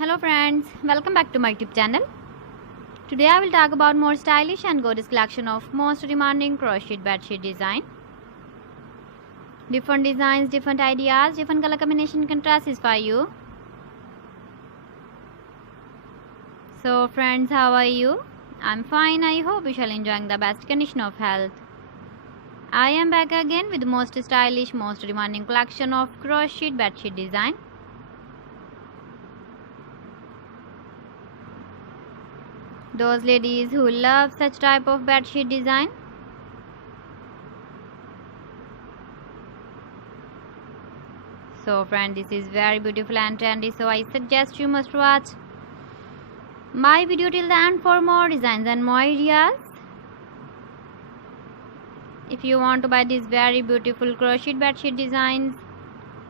Hello friends, welcome back to my YouTube channel. Today I will talk about more stylish and gorgeous collection of most demanding crochet bedsheet design. Different designs, different ideas, different color combination can satisfy you. So friends, how are you? I'm fine. I hope you shall enjoying the best condition of health. I am back again with the most stylish, most demanding collection of crochet bedsheet design. Those ladies who love such type of bedsheet design. So friend, this is very beautiful and trendy, so I suggest you must watch my video till the end for more designs and more ideas. If you want to buy these very beautiful crochet bedsheet designs,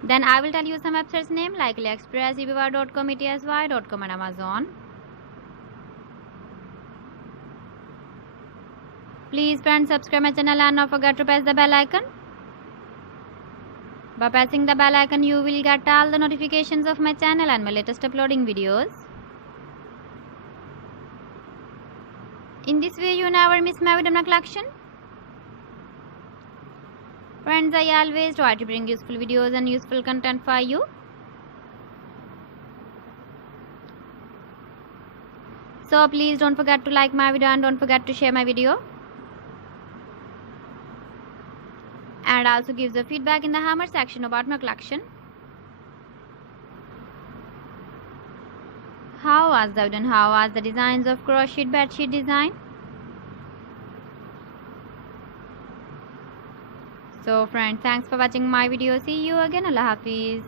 then I will tell you some websites name like AliExpress, eBay.com, ETSY.com and Amazon. Please friends, subscribe my channel and not forget to press the bell icon. By pressing the bell icon, you will get all the notifications of my channel and my latest uploading videos. In this way, you never miss my video collection. Friends, I always try to bring useful videos and useful content for you. So please don't forget to like my video and don't forget to share my video. And also give the feedback in the hammer section about my collection. How was the video and how was the designs of crochet bedsheet design? So friends, thanks for watching my video. See you again. Allah Hafiz.